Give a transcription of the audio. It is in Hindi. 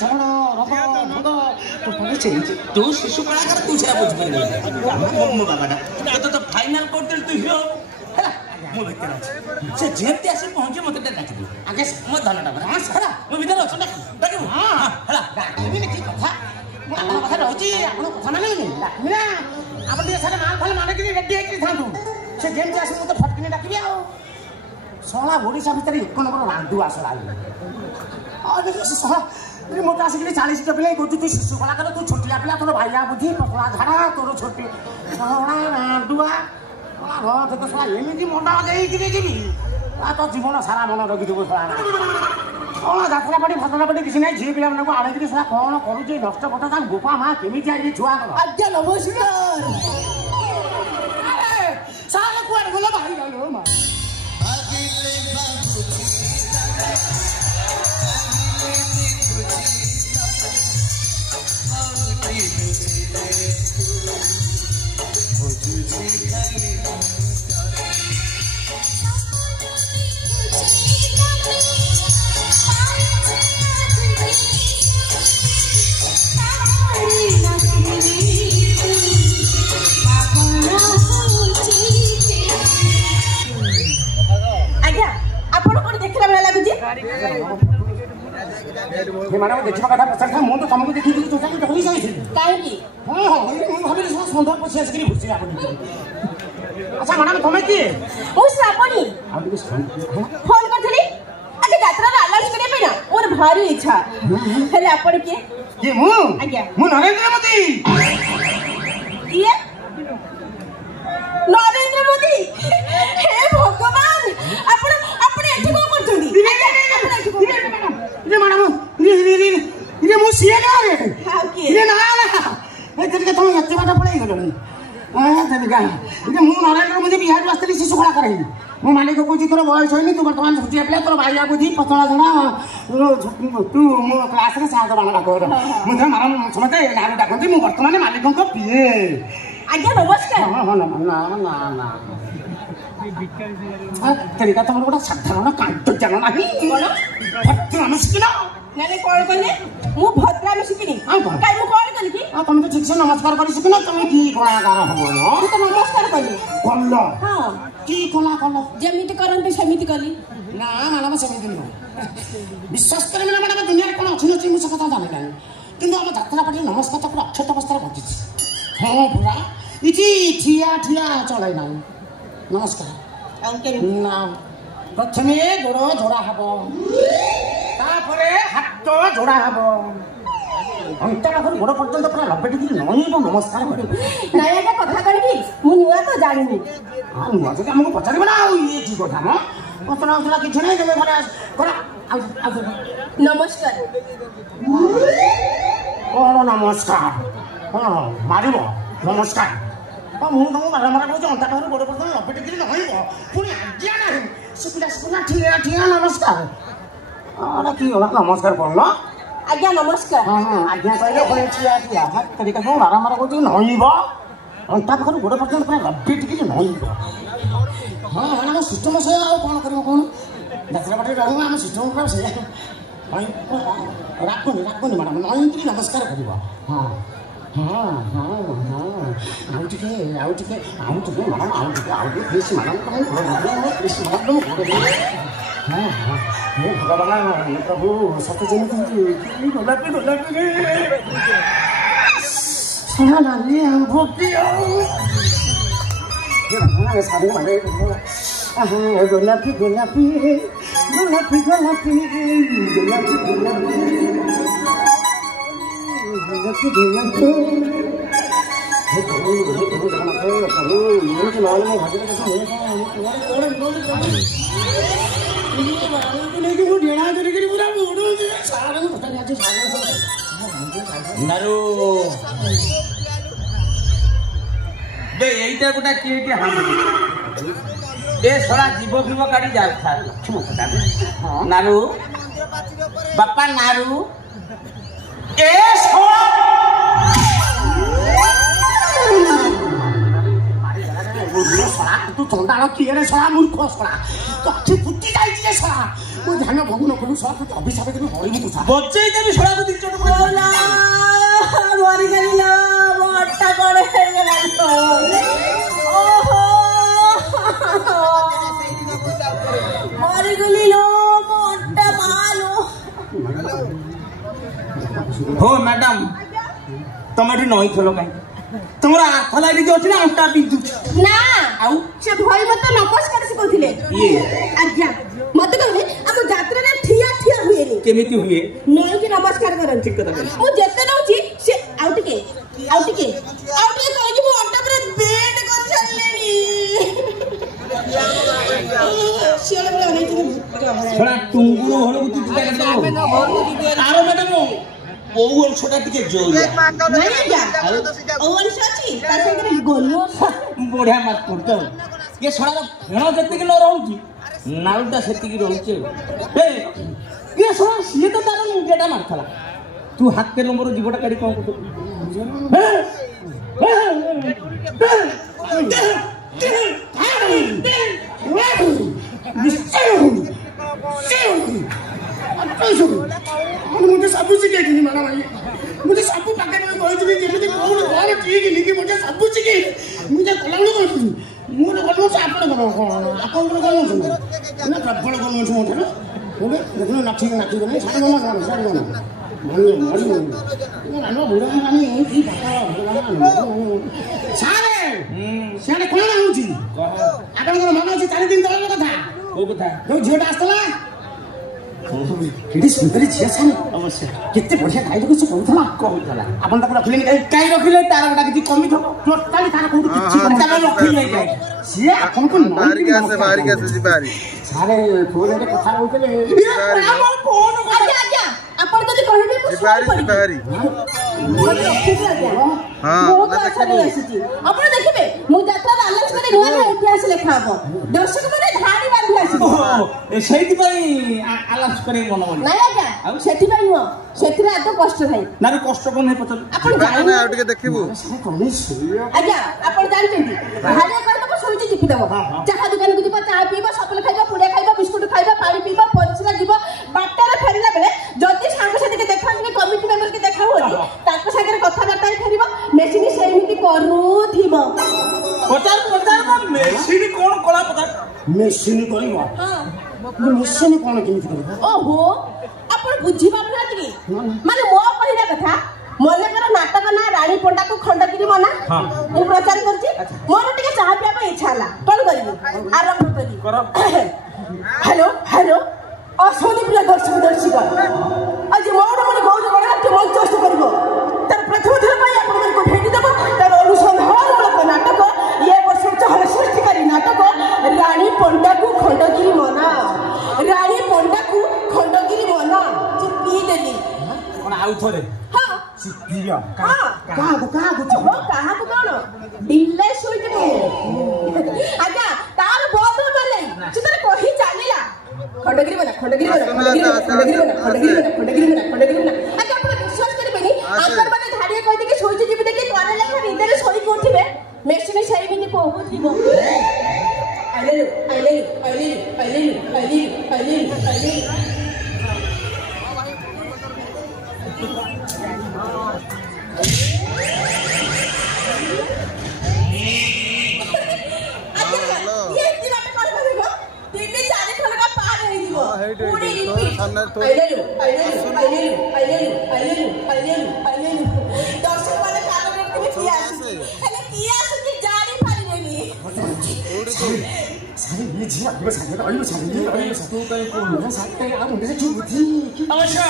ଛଣ ରଙ୍ଗ ଭଙ୍ଗ ତୁ ଶିଶୁ କଳାକାର ତୁ ସେଟା ବୁଝିପାରିବୁ ମୋ ବାବାଟା ତତେ ତ ଫାଇନାଲ କରିଦେଲି ତୁ ହିରୋ ହେଲା ମୁଁ ଭିତରେ ଅଛି ସେ ଯେମିତି ଆସି ପହଞ୍ଚି ମତେ ଟିକେ ଡାକିବୁ ଆଗେ ମୋ ଧନଟା ହେଲା ମୁଁ ଭିତରେ ଅଛ ଡାକିବୁ ହଁ ହେଲା ଡାକିବିନି କି କଥା ମୁଁ ଆପଣଙ୍କ ପାଖରେ ରହିଛି ଆପଣ କଥା ମାନିବିନି ଡାକିବି ନା ଆପଣ ଟିକେ ସାରେ ମାଲ ଫାଲ ମାନିକିରି ରେଡି ହେଇକିରି ଥାନ୍ତୁ ସେ ଯେମିତି ଆସି ମତେ ଫଟକିନି ଡାକିବି ଆଉ ଶଳା ଓଡ଼ିଶା ଭିତରେ 1 ନମ୍ବର ରାନ୍ଧୁ ଆସଲା ଶଳା मोटा आसिक 40 पिला कौन तू शिशु कलाकार तू छोटिया पिला तोर भाइया बुद्धि पकड़ा झाड़ा तोर छोटी राडुआ एमती मंडा जी तो जीवन सारा मन रखिदेव जात्रा पाटी फसला पाटी किसी ना झी पिला आड़े सारा कौन करुचे नष्ट फट गोपा माँ केमी आई छुआ आज्ञा नमस्कार सारा कुआड़े गल भाई माँ मैडम देखा कथा पचार मुझे तुमको देखी डरी जाइए कहीं हाँ हाँ भाई सन्ध्या पशि आसिक घुसी अच्छा मैडम तुम्हें किए श्रावणी फोन करी आज यात्रा आलाउंस करने ना मोर भारी इच्छा हेले आपण किए ये मु आज्ञा मु नरेंद्र मोदी ये नरेंद्र मोदी हे भगवान आपण आपण एठी को करथुनी ये मैडम ये मु सीए का रे हां के ये ना ना ए तरीके तुम एते बाटा पळै गलनी हां तरीका ये मु नरेंद्र मोदी बिहार वास्ते शिशु कला करई मु मालिक को जी तोर बयस होनी तू वर्तमान छुटिया पिला तोर भाइया बुद्धि पतला जणा तू मो क्लास रे साथ बाना कर मु त मारम समते नाम डाकंती मु वर्तमान मालिक को पिए आज्ञा नमस्कार हां हां ना ना ना तरीका तुम गोटा साधारण कांट जान नाही कोन भद्राम शिकिना नाले कोन कोने मु भद्राम शिकिनी काई मु कोन करी की तुम तो ठीक से नमस्कार करी शिकिना तुम की कलाकार हो तू तो नमस्कार करी कोन हां की कला कला जेमिति करंती सेमिति कली ना मैडम सेमिति नहीं विश्वास करे ना मैडम दुनिया कोन अछि न मु से कथा जाने नहीं किंतु हम यात्रा पाटी नमस्कार तो अक्षत अवस्था पहुंची हां पूरा इति ठिया ठिया चलै ना नमस्कार ना प्रथमे गोड़ जोड़ा हब तापरे हाथ जोड़ा हब अंतर पाखर गोड़ पर्यंत पूरा 90 डिग्री नईब नमस्कार नाया कथा करी मु नुआ तो जानिनी हां नुआ तो हमको पचारिबा ना ये की कथा न पचना उसला किछ नै देबे घरे करा नमस्कार कोन नमस्कार हां मारिबो नमस्कार मुझे तुमको बारम्बार कहूँ अंता पाखर गोड़ पर्यटन 90 डिग्री नईब पुणी आज्ञा ना सुखिला ठिया ठिया नमस्कार अरे कि नमस्कार बोल आज्ञा नमस्कार हाँ हाँ आज्ञा कहले पुणी ठिया ठिया तरीका तुम बारम्बार कहूँ नईब अंता पाखर गोड़ पर्यटन पूरा 90 डिग्री नईब हाँ मैंने सिस्टम से कौन कर कौन यात्रा बाटे रहू आम सिस्टम पूरा से राखुनि राखुनि मैडम नईकरी नमस्कार कर हाँ हाँ हाँ हाँ आउट के मैडम आउट के प्लीज मैडम प्लीज मैडम हाँ हाँ हे भगवान प्रभु सत्य जयंती गोलापी गोलापी रे सोना डाली हम भोगी ये भगवान सारे मारे गोलापी गोलापी गोलापी गोलापी गोलापी गोलापी এইটা গোটা কিয়ে ए सला जीव फीव काढ़ी जाता नारू बापा नारू ए तू चंदाल किए रे सला मूर्ख सला तो अच्छी फुटी जाइए सला तू ध्यान भगुन करू सब तो अभिशाप के मरिबू तू बच्चे देबी छोड़ा को दिचो तो बोला मरि गलिला मोटा करे गला ओहो मरि गलिलो मोटा मालो हो मैडम तमेठी नई थलो काई तमरा खलाडी जो अछि ना अंटा बिंदु ना आउ से भई मत नमस्कार से कहथिले ये आज्ञा मत कहले हम यात्रा रे ठिया ठिया हुएनी केमिति हुए नई के नमस्कार करन ठीक कथा मु जेते नउची से आउ टिके कहि कि मु अंटा पर बेड कर छलेनी शेले बोले नहीं छोड़ा टुंगुरो हलो बुद्धि दिता करता आरो मैडम ओ छोटा टिके जोर नहीं जा ओवन सची तासे करे गोलो बढ़िया मत करतो ये छोड़ा फेणो जत्ते के न रहउची नाउटा सेति की रहउचे ए ये छोड़ा सिए तो तार मुंडेटा मारथला तू हाथ के नंबर जीवटा काडी कोन करतो मुझे सब सीखे कि माना भाई मुझे सब पकड़ में कोई भी जेमिति कोन घर ठीक लिखि मुझे सब सीखे मुझे कलाउनु करछु मुझे कलाउनु से आपण करो ना प्रबल करो मुझे मोठा होबे देखनो नाठी गने सारे गना मानो बुढ़ा मानी की बाता सारे कोन आउची आपण मन अछि 4 दिन तळर कथा को कथा जो झेटा आस्तला केडी सुंदरी झिया छन अवश्य केते बढ़िया गाई को कहउथला आपण तक रखले काई रखिले तार गोटा किछि कमी थो टोटली तार कोन किछि तार रखि नै जाय सिए आपण को बाहरी कैसे जी बाहरी सारे फोन रे कथा होतले फोन आज्ञा आपण तो कहबे मु बाहरी हां बहुत अच्छा नहीं आसी आपण देखिबे मु यात्रा आलोच करे नुआ नुआ इतिहास लेखा हबो दर्शक माने धाडी बांधी आसी सेति पई आलोच करे मन मन नहीं आज्ञा सेति पई नुआ सेतिरे आतो कष्ट थाई ना कष्ट कोन है पचल आपण जानि आ टिके देखिबो आज्ञा आपण जानचंती धाडी कर दबो सोइची जिपि दबो चाहा दुकान को जिबा चाहा पीबा सपल खाइबा पुड़िया खाइबा बिस्कुट खाइबा पानी पीबा पंचला जिबा बाटारे फेरिला बेले जदी सांग साथी के देखा कि कमिटी मेंबर के देखा होली ताको सागरे कथा बार्ता फेरिबा मेसिन सेमिति करूथिबो पचार मेसिन कोन कला पचार मेसिन करबो हां मेसिन कोन केमिति करबो ओहो आपण बुझी पाबना कि माने मो कहिला कथा मने कर नाटक ना रानी पंडा को खंडगिरी मना हां इन प्रचार करछि मोर टिके चाहा पिया पे इच्छा हला कोन करबी आरंभ करी करो हेलो असोनी प्रिय दर्शक आज मोर मन गौर गणना के मंच चेष्टा करबो तर प्रथम थर पई आपण को भेटी देबो तर अनुसंधान मूलक नाटक ये वर्ष चहल सृष्टिकारी नाटक रानी पंडा को खंडगिरी मना चिपी देली कोन आउ थरे हां चिपिया कहा को कोन दिल्ले सुइते आजा तार बहुत माने चितर कहि चालिला खंडगिरी बना आजा आपण विश्वास करबेनी आकर माने धाडिया कहि दे के सोइते जिबि दे के तोरा लेखा निदरे सोइ को उठिबे मेसिन सेई बिनी कहउथिबो आइले अच्छा